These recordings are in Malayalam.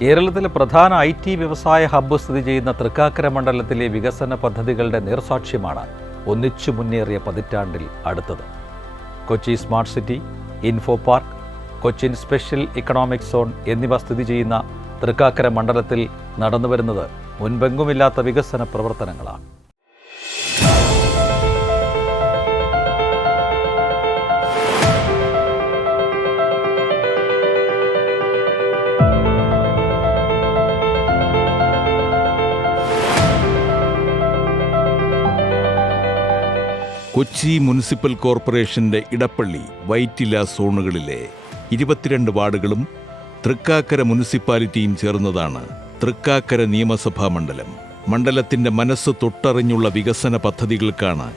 കേരളത്തിലെ പ്രധാന IT വ്യവസായ ഹബ്ബ് സ്ഥിതി ചെയ്യുന്ന തൃക്കാക്കര മണ്ഡലത്തിലെ വികസന പദ്ധതികളുടെ നേർസാക്ഷ്യമാണ് ഒന്നിച്ചു മുന്നേറിയ പതിറ്റാണ്ടിൽ അടുത്തത്. Kochi smart city, info park, Cochin special economic zone എന്നിവ സ്ഥിതി ചെയ്യുന്ന തൃക്കാക്കര മണ്ഡലത്തിൽ നടന്നുവരുന്നത് മുൻപെങ്ങുമില്ലാത്ത വികസന പ്രവർത്തനങ്ങളാണ്. കൊച്ചി മുനിസിപ്പൽ കോർപ്പറേഷന്റെ ഇടപ്പള്ളി, വൈറ്റില സോണുകളിലെ 22 വാർഡുകളും തൃക്കാക്കര മുനിസിപ്പാലിറ്റിയും ചേർന്നതാണ് തൃക്കാക്കര നിയമസഭാ മണ്ഡലം. മണ്ഡലത്തിന്റെ മനസ്സ് തൊട്ടറിഞ്ഞുള്ള വികസന പദ്ധതികൾക്കാണ്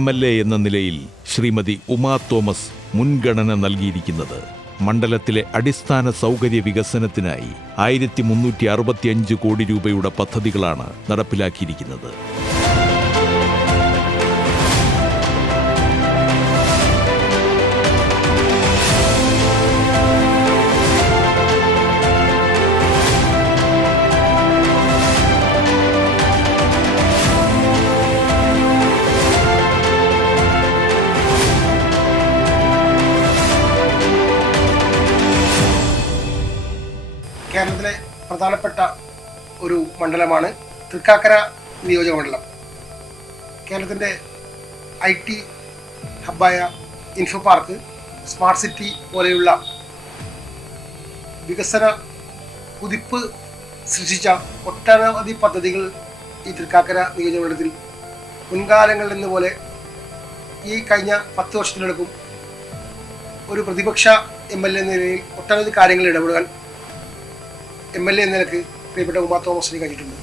MLA എന്ന നിലയിൽ ശ്രീമതി ഉമാ തോമസ് മുൻഗണന നൽകിയിരിക്കുന്നത്. മണ്ഡലത്തിലെ അടിസ്ഥാന സൗകര്യ വികസനത്തിനായി 1365 കോടി രൂപയുടെ പദ്ധതികളാണ് നടപ്പിലാക്കിയിരിക്കുന്നത്. കേരളത്തിലെ പ്രധാനപ്പെട്ട ഒരു മണ്ഡലമാണ് തൃക്കാക്കര നിയോജക മണ്ഡലം. കേരളത്തിൻ്റെ IT ഹബ്ബായ ഇൻഫോ പാർക്ക്, സ്മാർട്ട് സിറ്റി പോലെയുള്ള വികസന കുതിപ്പ് സൃഷ്ടിച്ച ഒട്ടനവധി പദ്ധതികൾ ഈ തൃക്കാക്കര നിയോജക മണ്ഡലത്തിൽ മുൻകാലങ്ങളിൽ എന്നപോലെ ഈ കഴിഞ്ഞ 10 വർഷത്തിനടുക്കും ഒരു പ്രതിപക്ഷ MLA എന്ന നിലയിൽ ഒട്ടനവധി കാര്യങ്ങളിൽ ഇടപെടാൻ MLA എന്ന നിലക്ക് പ്രിയപ്പെട്ട ഉമാ തോമസിന് കഴിഞ്ഞിട്ടുണ്ട്.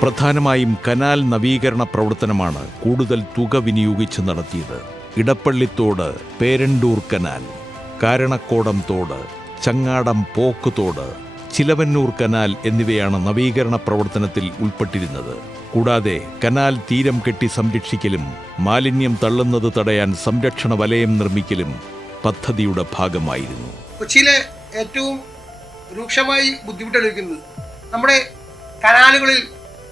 പ്രധാനമായും കനാൽ നവീകരണ പ്രവർത്തനമാണ് കൂടുതൽ തുക വിനിയോഗിച്ച് നടത്തിയത്. ഇടപ്പള്ളിത്തോട്, പേരണ്ടൂർ കനാൽ, കാരണക്കോടം തോട്, ചങ്ങാടം പോക്ക് തോട്, ചിലവന്നൂർ കനാൽ എന്നിവയാണ് നവീകരണ പ്രവർത്തനത്തിൽ ഉൾപ്പെട്ടിരുന്നത്. കൂടാതെ കനാൽ തീരം കെട്ടി സംരക്ഷിക്കലും മാലിന്യം തള്ളുന്നത് തടയാൻ സംരക്ഷണ വലയം നിർമ്മിക്കലും പദ്ധതിയുടെ ഭാഗമായിരുന്നു. കൊച്ചിയിലെ ഏറ്റവും രൂക്ഷമായി ബുദ്ധിമുട്ടനുഭവിക്കുന്നത് നമ്മുടെ കനാലുകളിൽ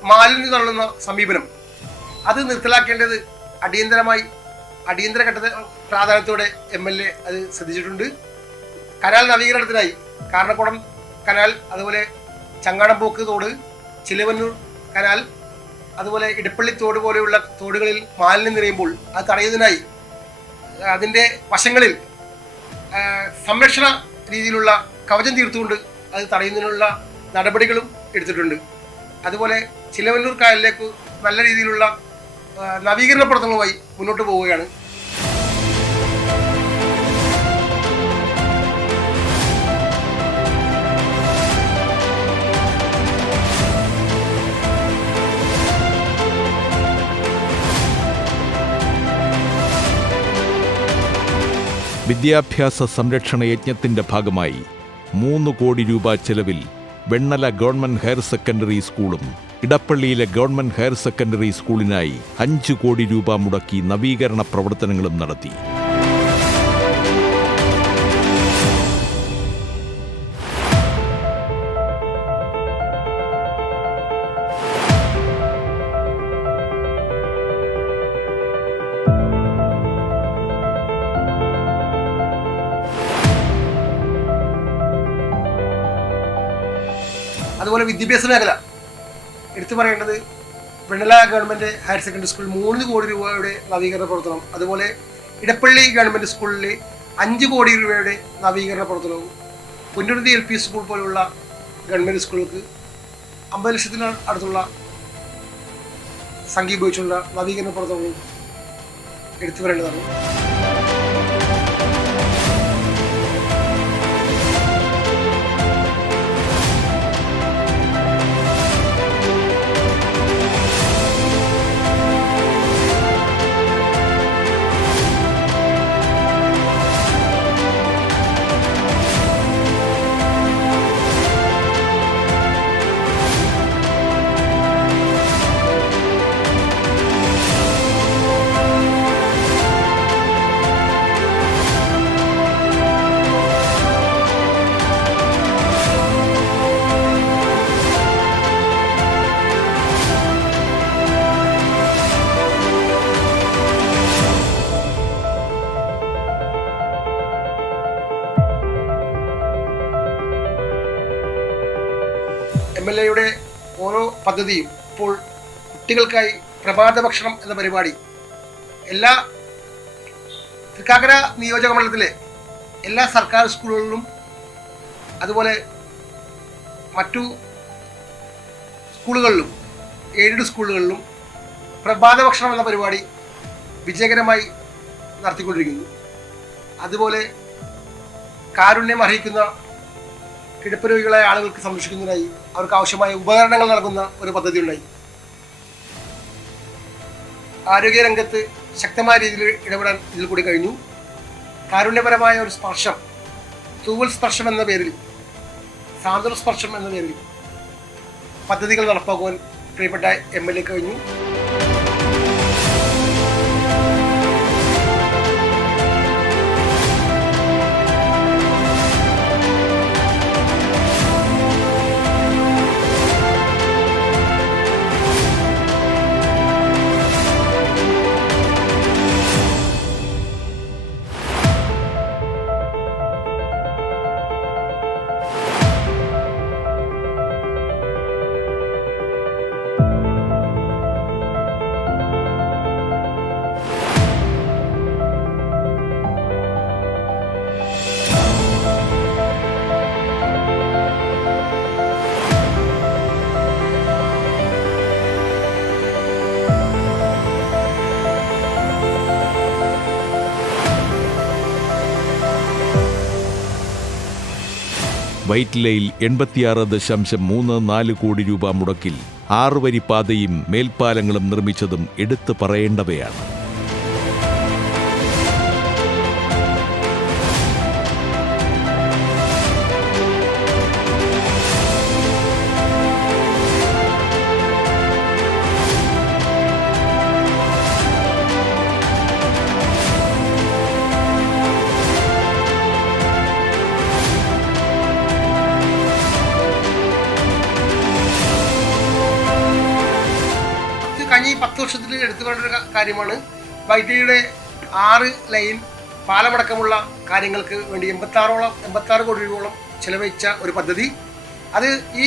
മാലിന്യം തള്ളുന്ന സമീപനം. അത് നിർത്തലാക്കേണ്ടത് അടിയന്തര ഘട്ട പ്രാധാന്യത്തോടെ MLA അത് ശ്രദ്ധിച്ചിട്ടുണ്ട്. കനാൽ നവീകരണത്തിനായി കാരണക്കുളം കനാൽ, അതുപോലെ ചങ്ങാടംപോക്ക് തോട്, ചിലവന്നൂർ കനാൽ, അതുപോലെ ഇടപ്പള്ളി തോട് പോലെയുള്ള തോടുകളിൽ മാലിന്യം നിറയുമ്പോൾ അത് തടയുന്നതിനായി അതിൻ്റെ വശങ്ങളിൽ സംരക്ഷണ രീതിയിലുള്ള കവചം തീർത്തുകൊണ്ട് അത് തടയുന്നതിനുള്ള നടപടികളും എടുത്തിട്ടുണ്ട്. അതുപോലെ ചിലവന്നൂർ കായലിലേക്ക് നല്ല രീതിയിലുള്ള നവീകരണ പ്രവർത്തനങ്ങളുമായി മുന്നോട്ട് പോവുകയാണ്. വിദ്യാഭ്യാസ സംരക്ഷണ യജ്ഞത്തിന്റെ ഭാഗമായി 3 കോടി രൂപ ചെലവിൽ വെണ്ണല ഗവൺമെന്റ് ഹയർ സെക്കൻഡറി സ്കൂളും ഇടപ്പള്ളിയിലെ ഗവൺമെന്റ് ഹയർ സെക്കൻഡറി സ്കൂളിനായി 5 കോടി രൂപ മുടക്കി നവീകരണ പ്രവർത്തനങ്ങളും നടത്തി. അതുപോലെ വിദ്യാഭ്യാസ മേഖല എടുത്തു പറയേണ്ടത് Vennala government higher secondary school 3 കോടി രൂപയുടെ നവീകരണ പ്രവർത്തനം, അതുപോലെ ഇടപ്പള്ളി ഗവൺമെൻറ് സ്കൂളിൽ 5 കോടി രൂപയുടെ നവീകരണ പ്രവർത്തനവും, പുന്നരുതി LP സ്കൂൾ പോലുള്ള ഗവൺമെൻറ് സ്കൂളുകൾക്ക് 50 ലക്ഷത്തിന് അടുത്തുള്ള സംഖ്യ ഉപയോഗിച്ചുള്ള നവീകരണ പ്രവർത്തനങ്ങളും എടുത്തു പറയേണ്ടതാണ്. MLAയുടെ ഓരോ പദ്ധതിയും ഇപ്പോൾ കുട്ടികൾക്കായി പ്രഭാത ഭക്ഷണം എന്ന പരിപാടി എല്ലാ തൃക്കാക്കര നിയോജക മണ്ഡലത്തിലെ എല്ലാ സർക്കാർ സ്കൂളുകളിലും അതുപോലെ മറ്റു സ്കൂളുകളിലും എയ്ഡഡ് സ്കൂളുകളിലും പ്രഭാത ഭക്ഷണം എന്ന പരിപാടി വിജയകരമായി നടത്തിക്കൊണ്ടിരിക്കുന്നു. അതുപോലെ കാരുണ്യം അർഹിക്കുന്ന കിടപ്പ് രോഗികളായ ആളുകൾക്ക് സംരക്ഷിക്കുന്നതിനായി അവർക്ക് ആവശ്യമായ ഉപകരണങ്ങൾ നൽകുന്ന ഒരു പദ്ധതി ഉണ്ടായി. ആരോഗ്യരംഗത്ത് ശക്തമായ രീതിയിൽ ഇടപെടാൻ ഇതിൽ കൂടി കഴിഞ്ഞു. കാരുണ്യപരമായ ഒരു സ്പർശം, തൂവൽ സ്പർശം എന്ന പേരിൽ, സാന്ത്വന സ്പർശം എന്ന പേരിൽ പദ്ധതികൾ നടപ്പാക്കുവാൻ പ്രിയപ്പെട്ട MLA കഴിഞ്ഞു. വൈറ്റ്ലയിൽ 86.34 കോടി രൂപ മുടക്കിൽ 6 വരി പാതയും മേൽപ്പാലങ്ങളും നിർമ്മിച്ചതും എടുത്തു പറയേണ്ടവയാണ്. കഴിഞ്ഞ 10 വർഷത്തിൽ എടുത്തു വേണ്ട ഒരു കാര്യമാണ് വൈദ്യുതിയുടെ 6 ലൈൻ പാലമടക്കമുള്ള കാര്യങ്ങൾക്ക് വേണ്ടി 86 കോടി രൂപയോളം ചെലവഴിച്ച ഒരു പദ്ധതി. അത് ഈ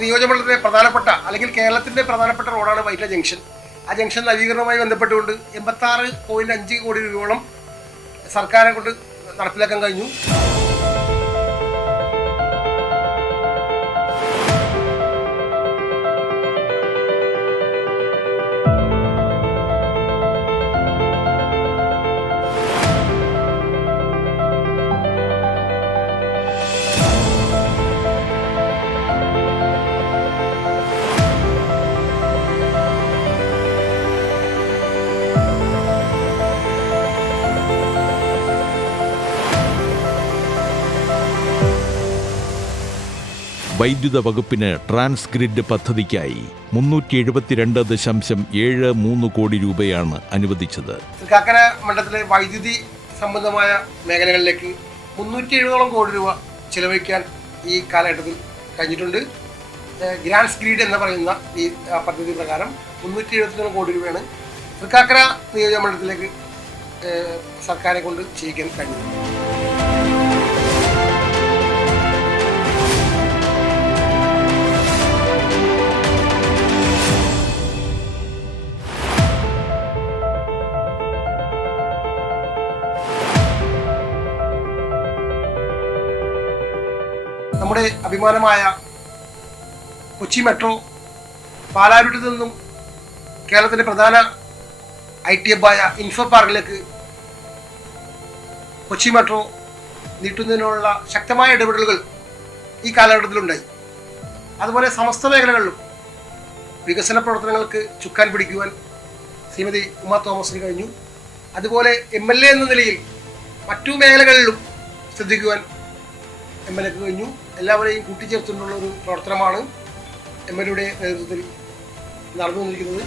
നിയോജകമണ്ഡലത്തിലെ പ്രധാനപ്പെട്ട അല്ലെങ്കിൽ കേരളത്തിൻ്റെ പ്രധാനപ്പെട്ട റോഡാണ് വൈറ്റില ജംഗ്ഷൻ. ആ ജംഗ്ഷൻ നവീകരണവുമായി ബന്ധപ്പെട്ടുകൊണ്ട് 86.5 കോടി രൂപയോളം സർക്കാരെ കൊണ്ട് നടപ്പിലാക്കാൻ കഴിഞ്ഞു. വൈദ്യുത വകുപ്പിന് ട്രാൻസ്ഗ്രിഡ് പദ്ധതിക്കായി 372.73 കോടി രൂപയാണ് അനുവദിച്ചത്. തൃക്കാക്കര മണ്ഡലത്തിലെ വൈദ്യുതി സംബന്ധമായ മേഖലകളിലേക്ക് 370 കോടി രൂപ ചെലവഴിക്കാൻ ഈ കാലഘട്ടത്തിൽ കഴിഞ്ഞിട്ടുണ്ട്. ഗ്രാൻഡ് ഗ്രിഡ് എന്ന് പറയുന്ന ഈ പദ്ധതി പ്രകാരം 372 കോടി രൂപയാണ് തൃക്കാക്കര നിയോജക മണ്ഡലത്തിലേക്ക് സർക്കാരെ കൊണ്ട് ചെയ്യിക്കാൻ കഴിഞ്ഞത്. നമ്മുടെ അഭിമാനമായ കൊച്ചി മെട്രോ പാലാരൂരിൽ നിന്നും കേരളത്തിൻ്റെ പ്രധാന IT ഹബ്ബായ ഇൻഫോ പാർക്കിലേക്ക് കൊച്ചി മെട്രോ നീട്ടുന്നതിനുള്ള ശക്തമായ ഇടപെടലുകൾ ഈ കാലഘട്ടത്തിലുണ്ടായി. അതുപോലെ സമസ്ത മേഖലകളിലും വികസന പ്രവർത്തനങ്ങൾക്ക് ചുക്കാൻ പിടിക്കുവാൻ ശ്രീമതി ഉമാ തോമസിന് കഴിഞ്ഞു. അതുപോലെ MLA എന്ന നിലയിൽ മറ്റു മേഖലകളിലും ശ്രദ്ധിക്കുവാൻ MLAക്ക് കഴിഞ്ഞു. എല്ലാവരെയും കൂട്ടിച്ചേർത്തുകൊണ്ടുള്ള ഒരു പ്രവർത്തനമാണ് MLAയുടെ നേതൃത്വത്തിൽ നടന്നുകൊണ്ടിരിക്കുന്നത്.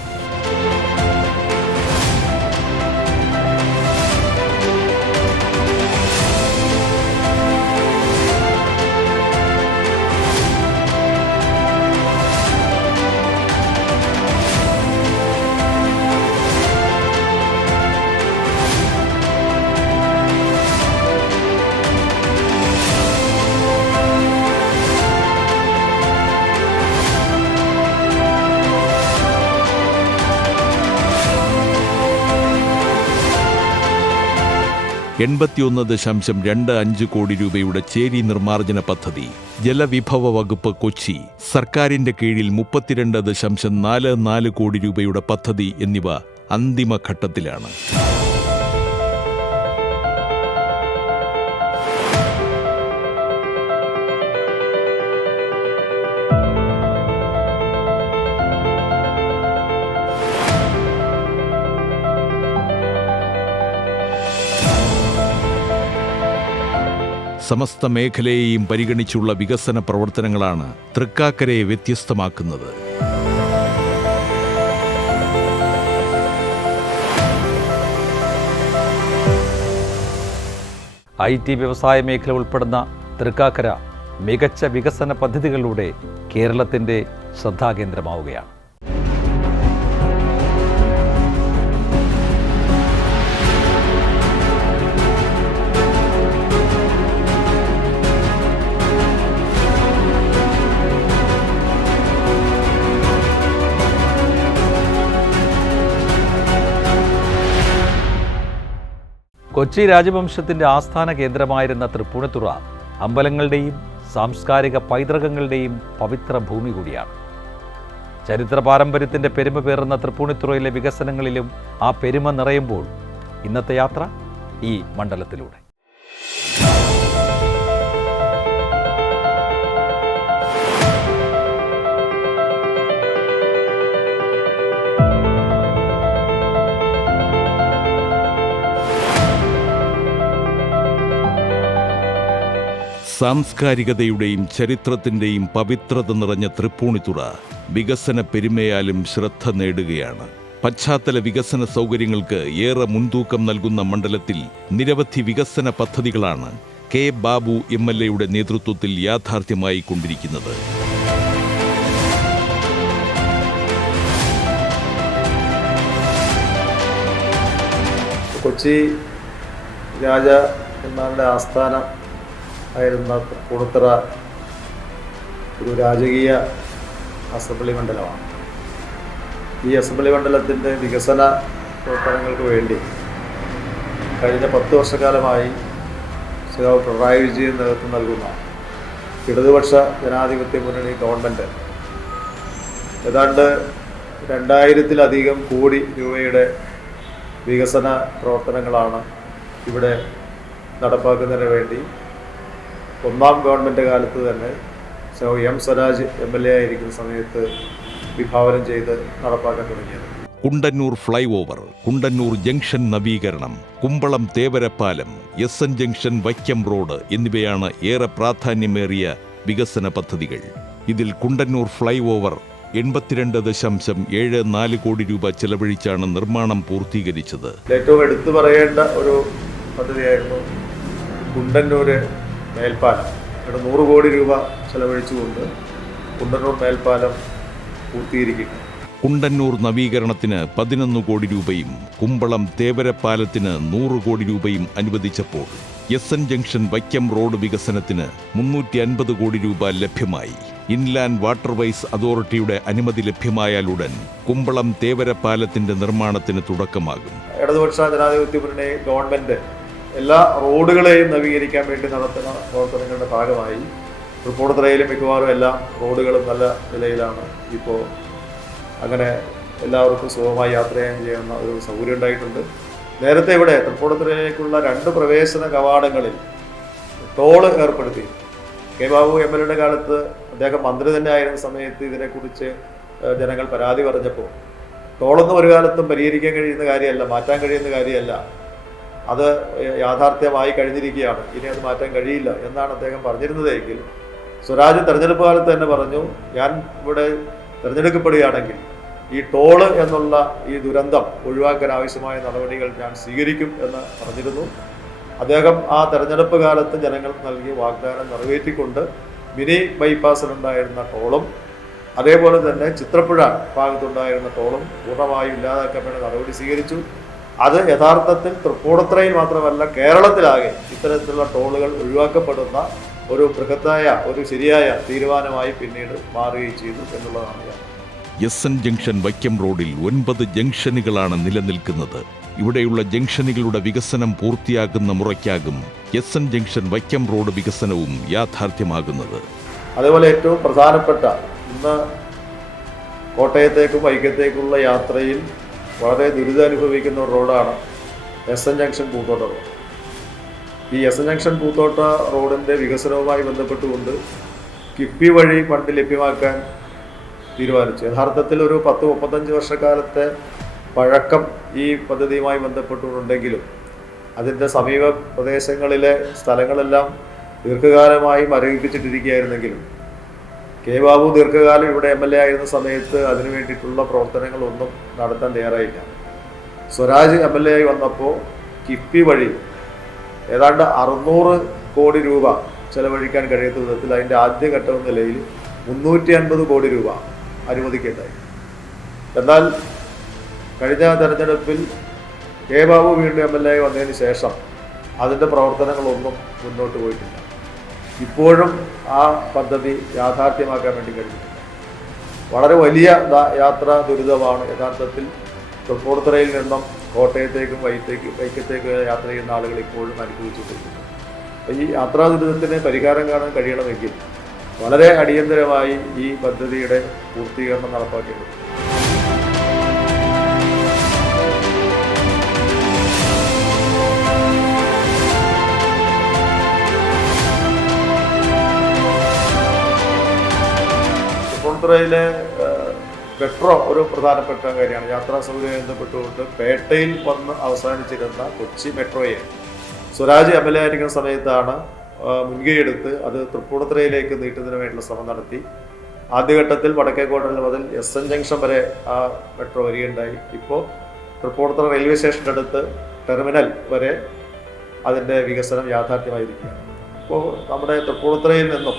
81.25 കോടി രൂപയുടെ ചേരി നിർമ്മാർജ്ജന പദ്ധതി. ജലവിഭവ വകുപ്പ് കൊച്ചി സർക്കാരിന്റെ കീഴിൽ 32.44 കോടി രൂപയുടെ പദ്ധതി എന്നിവ അന്തിമഘട്ടത്തിലാണ്. സമസ്ത മേഖലയെയും പരിഗണിച്ചുള്ള വികസന പ്രവർത്തനങ്ങളാണ് തൃക്കാക്കരയെ വ്യത്യസ്തമാക്കുന്നത്. IT വ്യവസായ മേഖല ഉൾപ്പെടുന്ന തൃക്കാക്കര മികച്ച വികസന പദ്ധതികളിലൂടെ കേരളത്തിൻ്റെ ശ്രദ്ധാകേന്ദ്രമാവുകയാണ്. കൊച്ചി രാജവംശത്തിൻ്റെ ആസ്ഥാന കേന്ദ്രമായിരുന്ന തൃപ്പൂണിത്തുറ അമ്പലങ്ങളുടെയും സാംസ്കാരിക പൈതൃകങ്ങളുടെയും പവിത്ര ഭൂമി കൂടിയാണ്. ചരിത്ര പാരമ്പര്യത്തിൻ്റെ പെരുമ പേറുന്ന തൃപ്പൂണിത്തുറയിലെ വികസനങ്ങളിലും ആ പെരുമ നിറയുമ്പോൾ ഇന്നത്തെ യാത്ര ഈ മണ്ഡലത്തിലൂടെ. സാംസ്കാരികതയുടെയും ചരിത്രത്തിൻ്റെയും പവിത്രത നിറഞ്ഞ തൃപ്പൂണിത്തുറ വികസന പെരുമയാലും ശ്രദ്ധ നേടുകയാണ്. പശ്ചാത്തല വികസന സൗകര്യങ്ങൾക്ക് ഏറെ മുൻതൂക്കം നൽകുന്ന മണ്ഡലത്തിൽ നിരവധി വികസന പദ്ധതികളാണ് കെ ബാബു MLA നേതൃത്വത്തിൽ യാഥാർത്ഥ്യമായി കൊണ്ടിരിക്കുന്നത്. കൊച്ചി രാജ എന്നാളുടെ ആസ്ഥാനം ആയിരുന്ന തൃപ്പൂണിത്തുറ ഒരു രാജകീയ അസംബ്ലി മണ്ഡലമാണ്. ഈ അസംബ്ലി മണ്ഡലത്തിൻ്റെ വികസന പ്രവർത്തനങ്ങൾക്ക് വേണ്ടി കഴിഞ്ഞ 10 വർഷക്കാലമായി ശ്രീ പിണറായി വിജയൻ നേതൃത്വം നൽകുന്ന ഇടതുപക്ഷ ജനാധിപത്യ മുന്നണി ഗവൺമെൻറ് ഏതാണ്ട് 2000-ലധികം കോടി രൂപയുടെ വികസന പ്രവർത്തനങ്ങളാണ് ഇവിടെ നടപ്പാക്കുന്നതിന് വേണ്ടി ഒന്നാം ഗവൺമെൻറ് കാലത്ത് തന്നെ M. സ്വരാജ് MLA ആയിരിക്കുന്ന സമയത്ത് വിഭാവനം ചെയ്ത് നടപ്പാക്കാൻ തുടങ്ങിയത്. Kundannoor flyover, Kundannoor junction നവീകരണം, Kumbalam Thevarappalam, SN junction Vaikom road എന്നിവയാണ് ഏറെ പ്രാധാന്യമേറിയ വികസന പദ്ധതികൾ. ഇതിൽ കുണ്ടന്നൂർ ഫ്ലൈ ഓവർ 82.74 കോടി രൂപ ചെലവഴിച്ചാണ് നിർമ്മാണം പൂർത്തീകരിച്ചത്. ഏറ്റവും എടുത്തു പറയേണ്ട ഒരു പദ്ധതിയായിരുന്നു കുണ്ടന്നൂർ മേൽപ്പാലം. 100 കോടി രൂപ ചെലവഴിച്ചുകൊണ്ട് കുണ്ടന്നൂർ മേൽപ്പാലം പൂർത്തീകരിക്കും. കുണ്ടന്നൂർ നവീകരണത്തിന് 11 കോടി രൂപയും കുമ്പളം തേവരപ്പാലത്തിന് 100 കോടി രൂപയും അനുവദിച്ചപ്പോൾ SN ജംഗ്ഷൻ വൈക്കം റോഡ് വികസനത്തിന് 350 കോടി രൂപ ലഭ്യമായി. ഇൻലാൻഡ് വാട്ടർവൈസ് അതോറിറ്റിയുടെ അനുമതി ലഭ്യമായാലുടൻ കുമ്പളം തേവരപ്പാലത്തിന്റെ നിർമ്മാണത്തിന് തുടക്കമാകും. ഇടതുപക്ഷ ജനാധിപത്യ മുന്നണി ഗവൺമെന്റ് എല്ലാ റോഡുകളെയും നവീകരിക്കാൻ വേണ്ടി നടത്തുന്ന പ്രവർത്തനങ്ങളുടെ ഭാഗമായി തൃപ്പൂണിത്തുറയിലെ മിക്കവാറും എല്ലാ റോഡുകളും നല്ല നിലയിലാണ്. ഇപ്പോൾ അങ്ങനെ എല്ലാവർക്കും സുഖമായി യാത്ര ചെയ്യുന്ന ഒരു സൗകര്യം ഉണ്ടായിട്ടുണ്ട്. നേരത്തെ ഇവിടെ തൃപ്പൂണിത്തുറയിലേക്കുള്ള 2 പ്രവേശന കവാടങ്ങളിൽ ടോള് ഏർപ്പെടുത്തി. കെ ബാബു MLA കാലത്ത് അദ്ദേഹം മന്ത്രി തന്നെ ആയിരുന്ന സമയത്ത് ഇതിനെക്കുറിച്ച് ജനങ്ങൾ പരാതി പറഞ്ഞപ്പോൾ ടോളൊന്നും ഒരു കാലത്തും പരിഹരിക്കാൻ കഴിയുന്ന കാര്യമല്ല, മാറ്റാൻ കഴിയുന്ന കാര്യമല്ല, അത് യാഥാർത്ഥ്യമായി കഴിഞ്ഞിരിക്കുകയാണ്, ഇനി അത് മാറ്റാൻ കഴിയില്ല എന്നാണ് അദ്ദേഹം പറഞ്ഞിരുന്നതെങ്കിൽ സ്വരാജ് തെരഞ്ഞെടുപ്പ് കാലത്ത് തന്നെ പറഞ്ഞു, ഞാൻ ഇവിടെ തിരഞ്ഞെടുക്കപ്പെടുകയാണെങ്കിൽ ഈ ടോള് എന്നുള്ള ഈ ദുരന്തം ഒഴിവാക്കാൻ ആവശ്യമായ നടപടികൾ ഞാൻ സ്വീകരിക്കും എന്ന് പറഞ്ഞിരുന്നു. അദ്ദേഹം ആ തെരഞ്ഞെടുപ്പ് കാലത്ത് ജനങ്ങൾക്ക് നൽകിയ വാഗ്ദാനം നിറവേറ്റിക്കൊണ്ട് മിനി ബൈപ്പാസിലുണ്ടായിരുന്ന ടോളും അതേപോലെ തന്നെ ചിത്രപ്പുഴ ഭാഗത്തുണ്ടായിരുന്ന ടോളും പൂർണ്ണമായും ഇല്ലാതാക്കാൻ വേണ്ടി നടപടി സ്വീകരിച്ചു. അത് യഥാർത്ഥത്തിൽ തൃപ്പൂണിത്തുറയിൽ മാത്രമല്ല കേരളത്തിലാകെ ഇത്തരത്തിലുള്ള ടോളുകൾ ഒഴിവാക്കപ്പെടുന്ന ഒരു ബൃഹത്തായ ഒരു ശരിയായ തീരുമാനമായി പിന്നീട് മാറുകയും ചെയ്തു എന്നുള്ളതാണ്. SN ജംഗ്ഷൻ വൈക്കം റോഡിൽ 9 ജംഗ്ഷനുകളാണ് നിലനിൽക്കുന്നത്. ഇവിടെയുള്ള ജംഗ്ഷനുകളുടെ വികസനം പൂർത്തിയാക്കുന്ന മുറയ്ക്കാകും SN ജംഗ്ഷൻ വൈക്കം റോഡ് വികസനവും യാഥാർത്ഥ്യമാകുന്നത്. അതേപോലെ ഏറ്റവും പ്രധാനപ്പെട്ട ഇന്ന് കോട്ടയത്തേക്കും വൈക്കത്തേക്കുള്ള യാത്രയിൽ വളരെ ദുരിതം അനുഭവിക്കുന്ന ഒരു റോഡാണ് SN ജംഗ്ഷൻ പൂത്തോട്ട റോഡ്. ഈ SN ജംഗ്ഷൻ പൂത്തോട്ട റോഡിൻ്റെ വികസനവുമായി ബന്ധപ്പെട്ടുകൊണ്ട് കിഫ്ബി വഴി ഫണ്ട് ലഭ്യമാക്കാൻ തീരുമാനിച്ചു. യഥാർത്ഥത്തിൽ ഒരു 10-35 വർഷക്കാലത്തെ പഴക്കം ഈ പദ്ധതിയുമായി ബന്ധപ്പെട്ടുണ്ടെങ്കിലും അതിൻ്റെ സമീപ പ്രദേശങ്ങളിലെ സ്ഥലങ്ങളെല്ലാം ദീർഘകാലമായി മരവിപ്പിച്ചിട്ടിരിക്കുകയായിരുന്നെങ്കിലും കെ ബാബു ദീർഘകാലം ഇവിടെ MLA ആയിരുന്ന സമയത്ത് അതിനു വേണ്ടിയിട്ടുള്ള പ്രവർത്തനങ്ങളൊന്നും നടത്താൻ തയ്യാറായില്ല. സ്വരാജ് MLA ആയി വന്നപ്പോൾ കിഫ്ബി വഴി ഏതാണ്ട് 600 കോടി രൂപ ചെലവഴിക്കാൻ കഴിയാത്ത വിധത്തിൽ അതിൻ്റെ ആദ്യഘട്ടം എന്ന നിലയിൽ 350 കോടി രൂപ അനുവദിക്കേണ്ടായി. എന്നാൽ കഴിഞ്ഞ തെരഞ്ഞെടുപ്പിൽ കെ ബാബു വീണ്ടും MLA ആയി വന്നതിന് ശേഷം അതിൻ്റെ പ്രവർത്തനങ്ങളൊന്നും മുന്നോട്ട് പോയിട്ടില്ല. ഇപ്പോഴും ആ പദ്ധതി യാഥാർത്ഥ്യമാക്കാൻ വേണ്ടി കഴിഞ്ഞിട്ടില്ല. വളരെ വലിയ യാത്രാ ദുരിതമാണ് യഥാർത്ഥത്തിൽ തൃപ്പൂണിത്തുറയിൽ നിന്നും കോട്ടയത്തേക്കും വൈക്കത്തേക്കും യാത്ര ചെയ്യുന്ന ആളുകൾ ഇപ്പോഴും അനുഭവിച്ചുകൊണ്ടിരിക്കുന്നത്. ഈ യാത്രാ ദുരിതത്തിന് പരിഹാരം കാണാൻ കഴിയണമെങ്കിൽ വളരെ അടിയന്തരമായി ഈ പദ്ധതിയുടെ പൂർത്തീകരണം നടപ്പാക്കേണ്ടതുണ്ട്. തൃപ്പൂണിത്തുറയിലെ മെട്രോ ഒരു പ്രധാനപ്പെട്ട കാര്യമാണ്. യാത്രാ സൗകര്യം ബന്ധപ്പെട്ടുകൊണ്ട് പേട്ടയിൽ വന്ന് അവസാനിച്ചിരുന്ന കൊച്ചി മെട്രോയെ സ്വരാജ് MLA ആയിരിക്കുന്ന സമയത്താണ് മുൻകൈയെടുത്ത് അത് തൃപ്പൂണിത്തുറയിലേക്ക് നീട്ടുന്നതിന് വേണ്ടിയുള്ള ശ്രമം നടത്തി. ആദ്യഘട്ടത്തിൽ വടക്കേക്കോട്ടൽ മുതൽ SN ജംഗ്ഷൻ വരെ ആ മെട്രോ വരികയുണ്ടായി. ഇപ്പോൾ തൃപ്പൂണിത്തുറ റെയിൽവേ സ്റ്റേഷൻ്റെ അടുത്ത് ടെർമിനൽ വരെ അതിൻ്റെ വികസനം യാഥാർത്ഥ്യമായിരിക്കുകയാണ്. ഇപ്പോൾ നമ്മുടെ തൃപ്പൂണിത്തുറയിൽ നിന്നും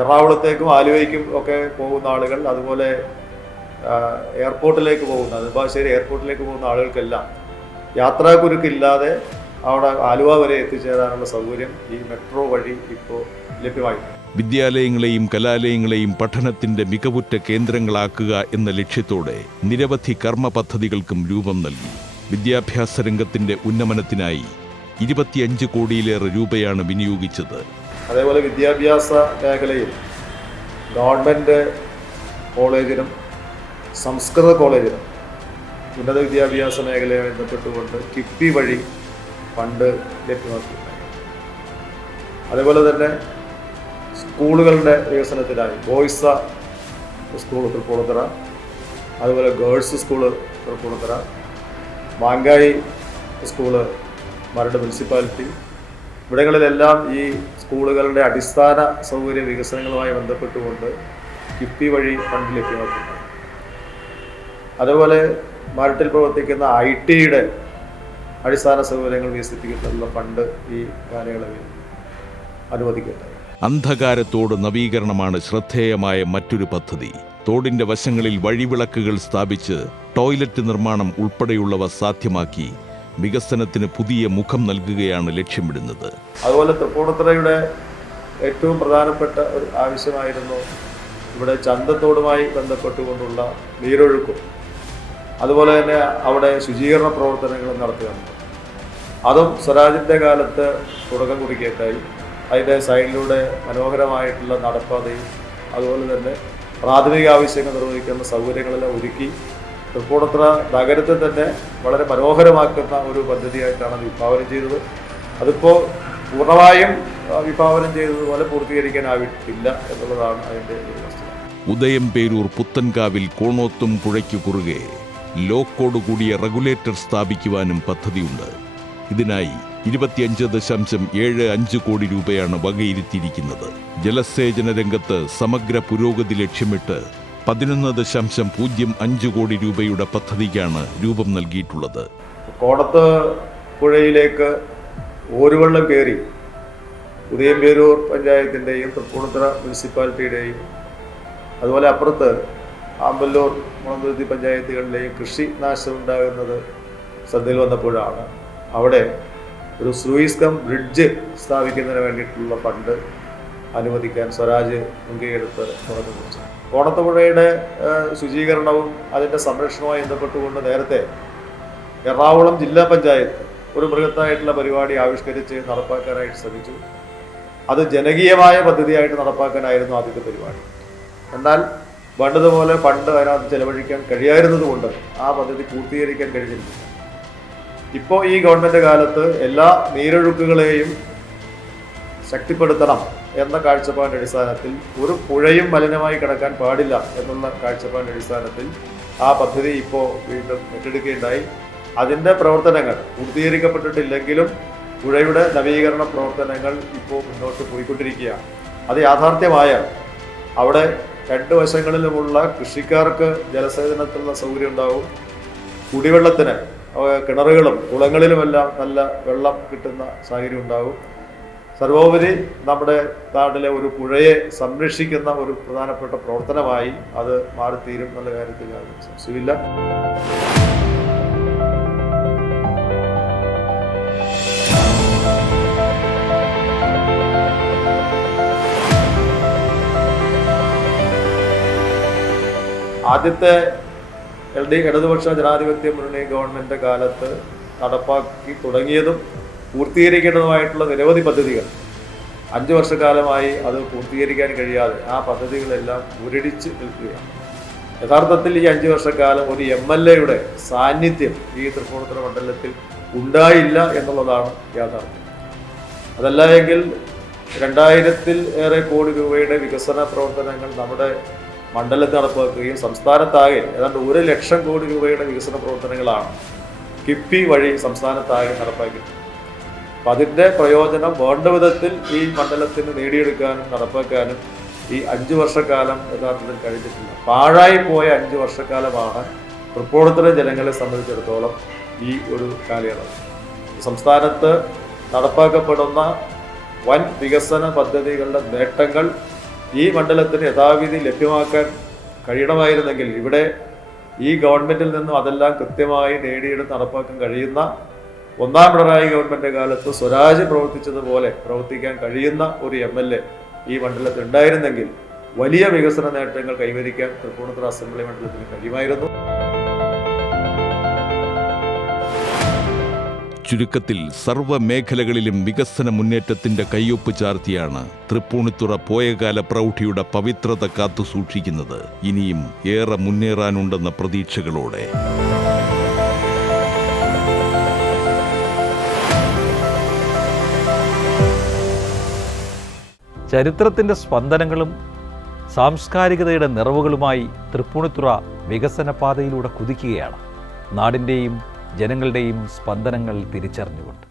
എറണാകുളത്തേക്കും ആലുവയ്ക്കും ഒക്കെ പോകുന്ന ആളുകൾ, അതുപോലെ എയർപോർട്ടിലേക്ക് പോകുന്ന നെടുമ്പാശ്ശേരി എയർപോർട്ടിലേക്ക് പോകുന്ന ആളുകൾക്കെല്ലാം യാത്രാക്കുരുക്കില്ലാതെ അവിടെ ആലുവ വരെ എത്തിച്ചേരാനുള്ള സൗകര്യം ഈ മെട്രോ വഴി ഇപ്പോൾ ലഭ്യമായി. വിദ്യാലയങ്ങളെയും കലാലയങ്ങളെയും പഠനത്തിന്റെ മികവുറ്റ കേന്ദ്രങ്ങളാക്കുക എന്ന ലക്ഷ്യത്തോടെ നിരവധി കർമ്മ പദ്ധതികൾക്കും രൂപം നൽകി. വിദ്യാഭ്യാസ രംഗത്തിന്റെ ഉന്നമനത്തിനായി 25 കോടിയിലേറെ രൂപയാണ് വിനിയോഗിച്ചത്. അതേപോലെ വിദ്യാഭ്യാസ മേഖലയിൽ ഗവൺമെൻറ് കോളേജിനും സംസ്കൃത കോളേജിനും ഉന്നത വിദ്യാഭ്യാസ മേഖലയെ ബന്ധപ്പെട്ടുകൊണ്ട് കിഫ്ബി വഴി ഫണ്ട് ലഭ്യമാക്കിയിട്ടുണ്ട്. അതേപോലെ തന്നെ സ്കൂളുകളുടെ വികസനത്തിനായി ബോയ്സ സ്കൂൾ തൃപ്പൂണിത്തുറ, അതുപോലെ girls school Thrippunithura, Mankayi school Maradu municipality, ഇവിടങ്ങളിലെല്ലാം ഈ സ്കൂളുകളുടെ അടിസ്ഥാന സൗകര്യ വികസനങ്ങളുമായി ബന്ധപ്പെട്ടുകൊണ്ട് കിഫ്ബി വഴി ഫണ്ട് ലഭ്യമാക്കുന്നു. അതുപോലെ മരട്ടിൽ പ്രവർത്തിക്കുന്ന ITയുടെ അടിസ്ഥാന സൗകര്യങ്ങൾ വികസിപ്പിക്കുന്നതിനുള്ള ഫണ്ട് ഈ കാലയളവിൽ അനുവദിക്കട്ടെ. അന്ധകാരത്തോട് നവീകരണമാണ് ശ്രദ്ധേയമായ മറ്റൊരു പദ്ധതി. തോടിന്റെ വശങ്ങളിൽ വഴിവിളക്കുകൾ സ്ഥാപിച്ച് ടോയ്ലറ്റ് നിർമ്മാണം ഉൾപ്പെടെയുള്ളവ സാധ്യമാക്കി വികസനത്തിന് പുതിയ മുഖം നൽകുകയാണ് ലക്ഷ്യമിടുന്നത്. അതുപോലെ തൃപ്പൂണിത്തുറയുടെ ഏറ്റവും പ്രധാനപ്പെട്ട ഒരു ആവശ്യമായിരുന്നു ഇവിടെ ചന്തത്തോടുമായി ബന്ധപ്പെട്ടുകൊണ്ടുള്ള നീരൊഴുക്കും അതുപോലെ തന്നെ അവിടെ ശുചീകരണ പ്രവർത്തനങ്ങളും നടത്തുക. അതും സ്വരാജിൻ്റെ കാലത്ത് തുടക്കം കുറിക്കേണ്ടായി. അതിൻ്റെ സൈഡിലൂടെ മനോഹരമായിട്ടുള്ള നടപ്പാതയും അതുപോലെ തന്നെ പ്രാഥമിക ആവശ്യങ്ങൾ നിർവഹിക്കുന്ന സൗകര്യങ്ങളെല്ലാം ഒരുക്കി തൃപ്പൂണിത്തുറ നഗരത്തെ തന്നെ വളരെ മനോഹരമാക്കുന്ന ഒരു പദ്ധതിയായിട്ടാണ് അത് വിഭാവനം ചെയ്തത്. അതിപ്പോൾ പൂർണ്ണമായും വിഭാവനം ചെയ്തതുപോലെ പൂർത്തീകരിക്കാനാവിട്ടില്ല എന്നുള്ളതാണ് അതിൻ്റെ ഒരു വസ്തുത. ഉദയംപേരൂർ പുത്തൻകാവിൽ കോണോത്തും പുഴയ്ക്കു കുറുകെ ലോക്കോട് കൂടിയ റെഗുലേറ്റർ സ്ഥാപിക്കുവാനും പദ്ധതിയുണ്ട്. ഇതിനായി 25.75 കോടി രൂപയാണ് വകയിരുത്തിയിരിക്കുന്നത്. ജലസേചന രംഗത്ത് സമഗ്ര പുരോഗതി ലക്ഷ്യമിട്ട് 11.05 കോടി രൂപയുടെ പദ്ധതിക്കാണ് രൂപം നൽകിയിട്ടുള്ളത്. കോണത്ത് പുഴയിലേക്ക് ഓരുവെള്ളം കയറി ഉദയംപേരൂർ പഞ്ചായത്തിൻ്റെയും തൃപ്പൂണിത്തുറ മുനിസിപ്പാലിറ്റിയുടെയും അതുപോലെ അപ്പുറത്ത് ആമ്പല്ലൂർ മുളന്തുരുത്തി പഞ്ചായത്തുകളിലെയും കൃഷി നാശം ഉണ്ടാകുന്നത് ശ്രദ്ധയിൽ വന്നപ്പോഴാണ് അവിടെ ഒരു സ്ലൂയിസ് കം ബ്രിഡ്ജ് സ്ഥാപിക്കുന്നതിന് വേണ്ടിയിട്ടുള്ള ഫണ്ട് അനുവദിക്കാൻ സ്വരാജ് മുൻകൈയെടുത്ത് തുറന്നു കുറിച്ചു. കോണത്തുപുഴയുടെ ശുചീകരണവും അതിൻ്റെ സംരക്ഷണവുമായി ബന്ധപ്പെട്ടുകൊണ്ട് നേരത്തെ എറണാകുളം ജില്ലാ പഞ്ചായത്ത് ഒരു ബൃഹത്തായിട്ടുള്ള പരിപാടി ആവിഷ്കരിച്ച് നടപ്പാക്കാനായിട്ട് ശ്രമിച്ചു. അത് ജനകീയമായ പദ്ധതിയായിട്ട് നടപ്പാക്കാനായിരുന്നു ആദ്യത്തെ പരിപാടി. എന്നാൽ വേണ്ടതുപോലെ ഫണ്ട് അതിനകത്ത് ചെലവഴിക്കാൻ കഴിയായിരുന്നതുകൊണ്ട് ആ പദ്ധതി പൂർത്തീകരിക്കാൻ കഴിഞ്ഞില്ല. ഇപ്പോൾ ഈ ഗവൺമെൻറ് കാലത്ത് എല്ലാ നീരൊഴുക്കുകളെയും ശക്തിപ്പെടുത്തണം എന്ന കാഴ്ചപ്പാടിൻ്റെ അടിസ്ഥാനത്തിൽ ഒരു പുഴയും മലിനമായി കിടക്കാൻ പാടില്ല എന്നുള്ള കാഴ്ചപ്പാടിൻ്റെ അടിസ്ഥാനത്തിൽ ആ പദ്ധതി ഇപ്പോൾ വീണ്ടും ഏറ്റെടുക്കുകയുണ്ടായി. അതിൻ്റെ പ്രവർത്തനങ്ങൾ പൂർത്തീകരിക്കപ്പെട്ടിട്ടില്ലെങ്കിലും പുഴയുടെ നവീകരണ പ്രവർത്തനങ്ങൾ ഇപ്പോൾ മുന്നോട്ട് പോയിക്കൊണ്ടിരിക്കുകയാണ്. അത് യാഥാർത്ഥ്യമായാൽ അവിടെ രണ്ട് വശങ്ങളിലുമുള്ള കൃഷിക്കാർക്ക് ജലസേചനത്തിനുള്ള സൗകര്യം ഉണ്ടാവും, കുടിവെള്ളത്തിന് കിണറുകളും കുളങ്ങളിലുമെല്ലാം നല്ല വെള്ളം കിട്ടുന്ന സാഹചര്യം ഉണ്ടാകും. സർവോപരി നമ്മുടെ നാട്ടിലെ ഒരു പുഴയെ സംരക്ഷിക്കുന്ന ഒരു പ്രധാനപ്പെട്ട പ്രവർത്തനമായി അത് മാറിത്തീരും എന്നുള്ള കാര്യത്തിൽ യാതൊരു സംശയമില്ല. ആദ്യത്തെ ഇടതുപക്ഷ ജനാധിപത്യ മുന്നണി ഗവൺമെൻറ് കാലത്ത് നടപ്പാക്കി തുടങ്ങിയതും പൂർത്തീകരിക്കേണ്ടതുമായിട്ടുള്ള നിരവധി പദ്ധതികൾ 5 വർഷക്കാലമായി അത് പൂർത്തീകരിക്കാൻ കഴിയാതെ ആ പദ്ധതികളെല്ലാം മുരടിച്ച് നിൽക്കുകയാണ്. യഥാർത്ഥത്തിൽ ഈ 5 വർഷക്കാലം ഒരു MLA-യുടെ സാന്നിധ്യം ഈ തൃപ്പൂണിത്തുറ മണ്ഡലത്തിൽ ഉണ്ടായില്ല എന്നുള്ളതാണ് യാഥാർത്ഥ്യം. അതല്ല എങ്കിൽ 2000-ൽ ഏറെ കോടി രൂപയുടെ വികസന പ്രവർത്തനങ്ങൾ നമ്മുടെ മണ്ഡലത്തിൽ നടപ്പാക്കുകയും സംസ്ഥാനത്താകെ ഏതാണ്ട് 1 ലക്ഷം കോടി രൂപയുടെ വികസന പ്രവർത്തനങ്ങളാണ് കിഫ്ബി വഴി സംസ്ഥാനത്താകെ നടപ്പാക്കിയത്. അപ്പം അതിൻ്റെ പ്രയോജനം വേണ്ട വിധത്തിൽ ഈ മണ്ഡലത്തിന് നേടിയെടുക്കാനും നടപ്പാക്കാനും ഈ 5 വർഷക്കാലം യഥാർത്ഥത്തിൽ കഴിഞ്ഞിട്ടില്ല. പാഴായി പോയ 5 വർഷക്കാലമാണ് തൃപ്പൂണിത്തുറ ജനങ്ങളെ സംബന്ധിച്ചിടത്തോളം ഈ ഒരു കാലയളവ്. സംസ്ഥാനത്ത് നടപ്പാക്കപ്പെടുന്ന വൻ വികസന പദ്ധതികളുടെ നേട്ടങ്ങൾ ഈ മണ്ഡലത്തിന് യഥാവിധി ലഭ്യമാക്കാൻ കഴിയണമായിരുന്നെങ്കിൽ ഇവിടെ ഈ ഗവൺമെൻറ്റിൽ നിന്നും അതെല്ലാം കൃത്യമായി നേടിയെടുത്ത് നടപ്പാക്കാൻ കഴിയുന്ന ഒന്നാം പിണറായി ഗവൺമെൻറ് കാലത്ത് സ്വരാജ് പ്രവർത്തിച്ചതുപോലെ പ്രവർത്തിക്കാൻ കഴിയുന്ന ഒരു MLA ഈ മണ്ഡലത്തിൽ ഉണ്ടായിരുന്നെങ്കിൽ വലിയ വികസന നേട്ടങ്ങൾ കൈവരിക്കാൻ തൃപ്പൂണിത്തുറ അസംബ്ലി മണ്ഡലത്തിന് കഴിയുമായിരുന്നു. ചുരുക്കത്തിൽ സർവ്വമേഖലകളിലും വികസന മുന്നേറ്റത്തിന്റെ കയ്യൊപ്പ് ചാർത്തിയാണ് തൃപ്പൂണിത്തുറ പോയകാല പ്രൗഢിയുടെ പവിത്രത കാത്തുസൂക്ഷിക്കുന്നത്. ഇനിയും ഏറെ മുന്നേറാനുണ്ടെന്ന പ്രതീക്ഷകളോടെ. ചരിത്രത്തിൻ്റെ സ്പന്ദനങ്ങളും സാംസ്കാരികതയുടെ നിറവുകളുമായി തൃപ്പൂണിത്തുറ വികസന പാതയിലൂടെ കുതിക്കുകയാണ്, നാടിൻ്റെയും ജനങ്ങളുടെയും സ്പന്ദനങ്ങൾ തിരിച്ചറിഞ്ഞുകൊണ്ട്.